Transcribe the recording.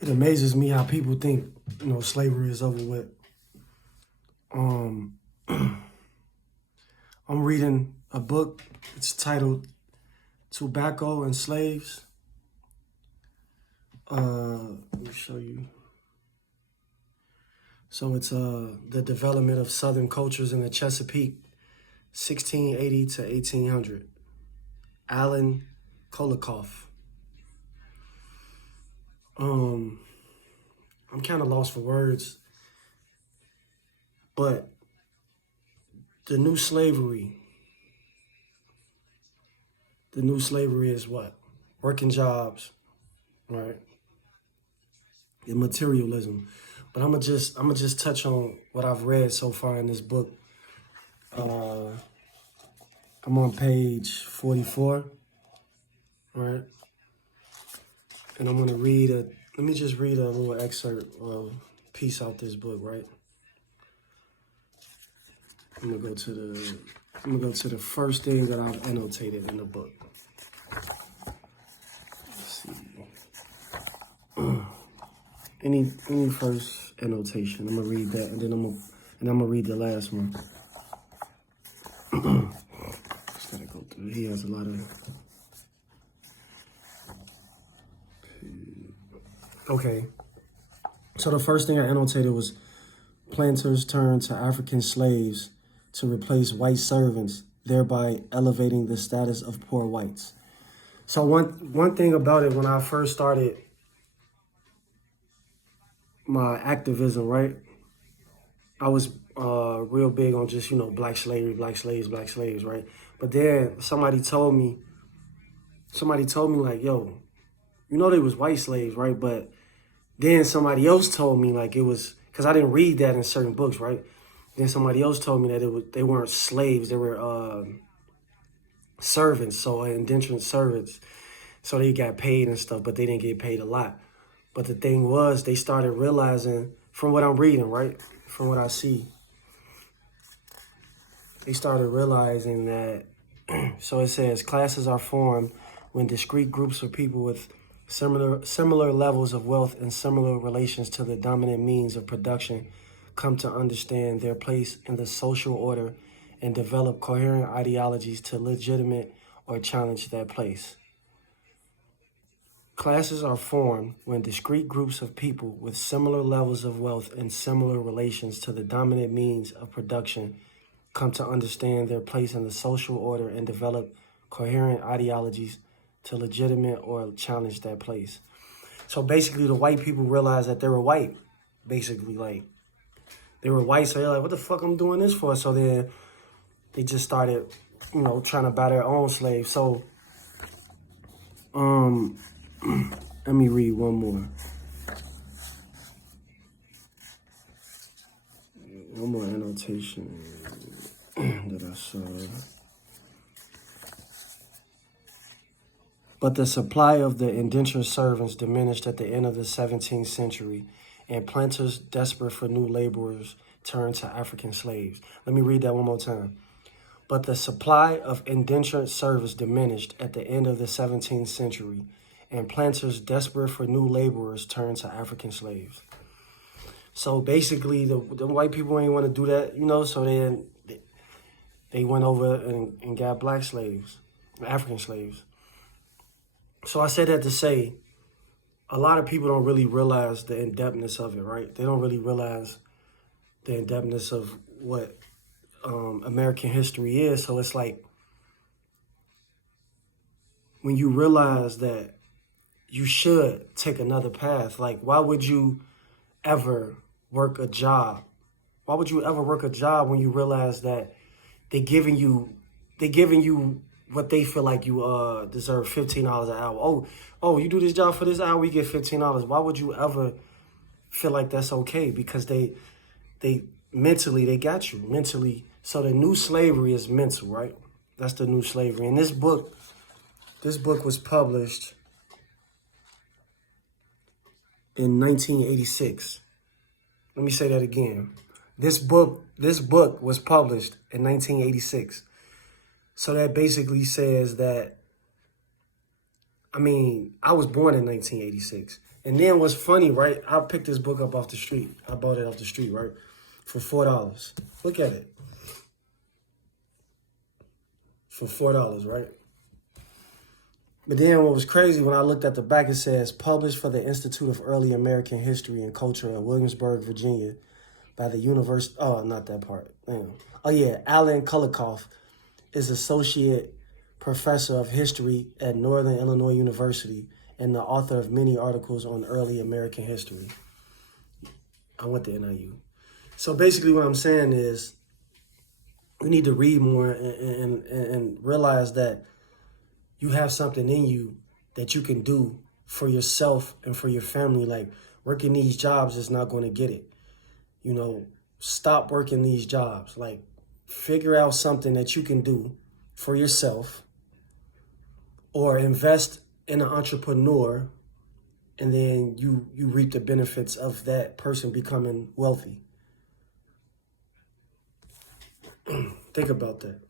It amazes me how people think, slavery is over with. Um, I'm reading a book. It's titled Tobacco and Slaves. Let me show you. So it's the development of Southern cultures in the Chesapeake, 1680 to 1800. Alan Kolikoff. Um, I'm kind of lost for words, but the new slavery, the new slavery is what? Working jobs, right? And materialism. But I'm gonna just touch on what I've read so far in this book. Uh, I'm on page 44, right? And I'm gonna read a. Let me just read a little excerpt piece out this book, right? I'm gonna go to the. I'm gonna go to the first thing that I've annotated in the book. Let's see. Any first annotation? I'm gonna read that, and then I'm gonna read the last one. Just gotta go through. He has a lot of. Okay. So the first thing I annotated was planters turned to African slaves to replace white servants, thereby elevating the status of poor whites. So one thing about it, when I first started my activism, right, I was real big on just black slavery, black slaves, black slaves, right. But then somebody told me like, yo, they was white slaves, right? But then somebody else told me like it was because I didn't read that in certain books, right? Then somebody else told me that they weren't slaves, they were servants, so indentured servants. So they got paid and stuff, but they didn't get paid a lot. But the thing was, they started realizing from what I'm reading, right, from what I see, they started realizing that. So it says classes are formed when discrete groups of people with similar levels of wealth and similar relations to the dominant means of production come to understand their place in the social order and develop coherent ideologies to legitimate or challenge that place. Classes are formed when discrete groups of people with similar levels of wealth and similar relations to the dominant means of production come to understand their place in the social order and develop coherent ideologies to legitimate or challenge that place. So basically, the white people realized that they were white. Basically, like, they were white, so they're like, what the fuck I'm doing this for? So then they just started, trying to buy their own slaves. So, let me read one more. One more annotation that I saw. But the supply of the indentured servants diminished at the end of the 17th century, and planters desperate for new laborers turned to African slaves. Let me read that one more time. But the supply of indentured servants diminished at the end of the 17th century, and planters desperate for new laborers turned to African slaves. So basically, the white people ain't want to do that, so then they went over and got black slaves, African slaves. So I said that to say, a lot of people don't really realize the in-depthness of it, right? They don't really realize the in-depthness of what American history is. So it's like, when you realize that you should take another path, like, why would you ever work a job? Why would you ever work a job when you realize that they're giving you what they feel like you deserve, $15 an hour. Oh, you do this job for this hour, you get $15. Why would you ever feel like that's okay? Because they mentally, they got you mentally. So the new slavery is mental, right? That's the new slavery. And this book was published in 1986. Let me say that again. This book was published in 1986. So that basically says that, I was born in 1986. And then what's funny, right? I picked this book up off the street. I bought it off the street, right? For $4. Look at it. For $4, right? But then what was crazy, when I looked at the back, it says, published for the Institute of Early American History and Culture in Williamsburg, Virginia, by the University, oh, not that part. Damn. Oh yeah, Alan Kulikoff is Associate Professor of History at Northern Illinois University and the author of many articles on early American history. I went to NIU. So basically what I'm saying is we need to read more and realize that you have something in you that you can do for yourself and for your family. Like, working these jobs is not going to get it. You know, stop working these jobs. Like, figure out something that you can do for yourself, or invest in an entrepreneur, and then you reap the benefits of that person becoming wealthy. Think about that.